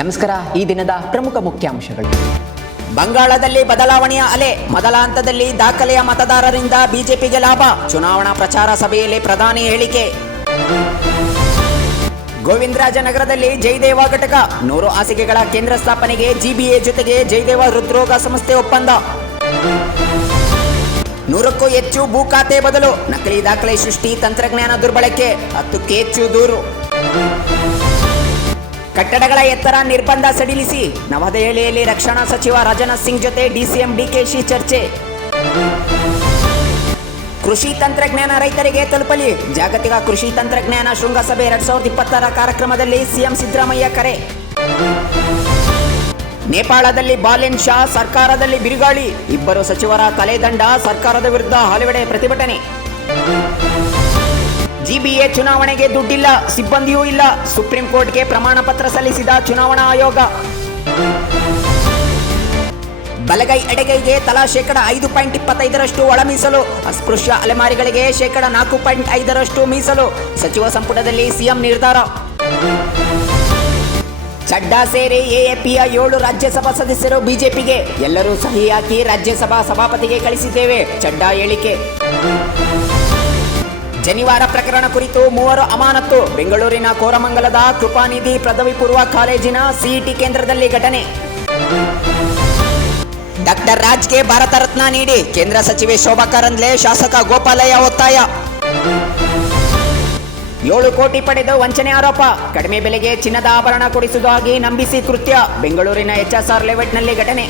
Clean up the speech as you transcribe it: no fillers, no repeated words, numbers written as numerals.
ನಮಸ್ಕಾರ. ಈ ದಿನದ ಪ್ರಮುಖ ಮುಖ್ಯಾಂಶಗಳು. ಬಂಗಾಳದಲ್ಲಿ ಬದಲಾವಣೆಯ ಅಲೆ, ಮೊದಲ ಹಂತದಲ್ಲಿ ದಾಖಲೆಯ ಮತದಾರರಿಂದ ಬಿಜೆಪಿಗೆ ಲಾಭ, ಚುನಾವಣಾ ಪ್ರಚಾರ ಸಭೆಯಲ್ಲಿ ಪ್ರಧಾನಿ ಹೇಳಿಕೆ. ಗೋವಿಂದರಾಜನಗರದಲ್ಲಿ ಜಯದೇವ ಘಟಕ 100 ಹಾಸಿಗೆಗಳ ಕೇಂದ್ರ ಸ್ಥಾಪನೆಗೆ ಜಿಬಿಎ ಜೊತೆಗೆ ಜಯದೇವ ಹೃದ್ರೋಗ ಸಂಸ್ಥೆ ಒಪ್ಪಂದ. 100ಕ್ಕೂ ಹೆಚ್ಚು ಭೂ ಖಾತೆ ಬದಲು, ನಕಲಿ ದಾಖಲೆ ಸೃಷ್ಟಿ ತಂತ್ರಜ್ಞಾನ ದುರ್ಬಳಕೆ, 10ಕ್ಕೆ ಹೆಚ್ಚು ದೂರು. ಕಟ್ಟಡಗಳ ಎತ್ತರ ನಿರ್ಬಂಧ ಸಡಿಲಿಸಿ, ನವದೆಹಲಿಯಲ್ಲಿ ರಕ್ಷಣಾ ಸಚಿವ ರಾಜನಾಥ್ ಸಿಂಗ್ ಜೊತೆ ಡಿಸಿಎಂ ಡಿಕೆಶಿ ಚರ್ಚೆ. ಕೃಷಿ ತಂತ್ರಜ್ಞಾನ ರೈತರಿಗೆ ತಲುಪಲಿ, ಜಾಗತಿಕ ಕೃಷಿ ತಂತ್ರಜ್ಞಾನ ಶೃಂಗಸಭೆ 2020 ಕಾರ್ಯಕ್ರಮದಲ್ಲಿ ಸಿಎಂ ಸಿದ್ದರಾಮಯ್ಯ ಕರೆ. ನೇಪಾಳದಲ್ಲಿ ಬಾಲೆನ್ ಶಾ, ಸರ್ಕಾರದಲ್ಲಿ ಬಿರುಗಾಳಿ, 2 ಸಚಿವರ ತಲೆದಂಡ, ಸರ್ಕಾರದ ವಿರುದ್ಧ ಹಲವೆಡೆ ಪ್ರತಿಭಟನೆ. ಜಿಬಿಎ ಚುನಾವಣೆಗೆ ದುಡ್ಡಿಲ್ಲ, ಸಿಬ್ಬಂದಿಯೂ ಇಲ್ಲ, ಸುಪ್ರೀಂ ಕೋರ್ಟ್ಗೆ ಪ್ರಮಾಣ ಪತ್ರ ಸಲ್ಲಿಸಿದ ಚುನಾವಣಾ ಆಯೋಗ. ಬಲಗೈ ಎಡಗೈಗೆ ತಲಾ 5.25% ಒಳ ಮೀಸಲು, ಅಸ್ಪೃಶ್ಯ ಅಲೆಮಾರಿಗಳಿಗೆ 4.5% ಮೀಸಲು, ಸಚಿವ ಸಂಪುಟದಲ್ಲಿ ಸಿಎಂ ನಿರ್ಧಾರ. ಚಡ್ಡಾ ಸೇರಿ ಎಎಪಿಯ 7 ರಾಜ್ಯಸಭಾ ಸದಸ್ಯರು ಬಿಜೆಪಿಗೆ, ಎಲ್ಲರೂ ಸಹಿ ಹಾಕಿ ರಾಜ್ಯಸಭಾ ಸಭಾಪತಿಗೆ ಕಳಿಸಿದ್ದೇವೆ, ಚಡ್ಡಾ ಹೇಳಿಕೆ. ಜನಿವಾರ ಪ್ರಕರಣ ಕುರಿತು 3 ಅಮಾನತು, ಬೆಂಗಳೂರಿನ ಕೋರಮಂಗಲದ ಕೃಪಾನಿಧಿ ಪದವಿ ಪೂರ್ವ ಕಾಲೇಜಿನ ಸಿಇಟಿ ಕೇಂದ್ರದಲ್ಲಿ ಘಟನೆ. ಡಾಕ್ಟರ್ ರಾಜ್ಗೆ ಭಾರತ ರತ್ನ ನೀಡಿ, ಕೇಂದ್ರ ಸಚಿವೆ ಶೋಭಾ ಕರಂದ್ಲೆ, ಶಾಸಕ ಗೋಪಾಲಯ್ಯ ಒತ್ತಾಯ. 7 ಕೋಟಿ ಪಡೆದು ವಂಚನೆ ಆರೋಪ, ಕಡಿಮೆ ಬೆಲೆಗೆ ಚಿನ್ನದ ಆಭರಣ ಕೊಡಿಸುವುದಾಗಿ ನಂಬಿಸಿ ಕೃತ್ಯ, ಬೆಂಗಳೂರಿನ ಎಚ್ಎಸ್ಆರ್ ಲೇಔಟ್ನಲ್ಲಿ ಘಟನೆ.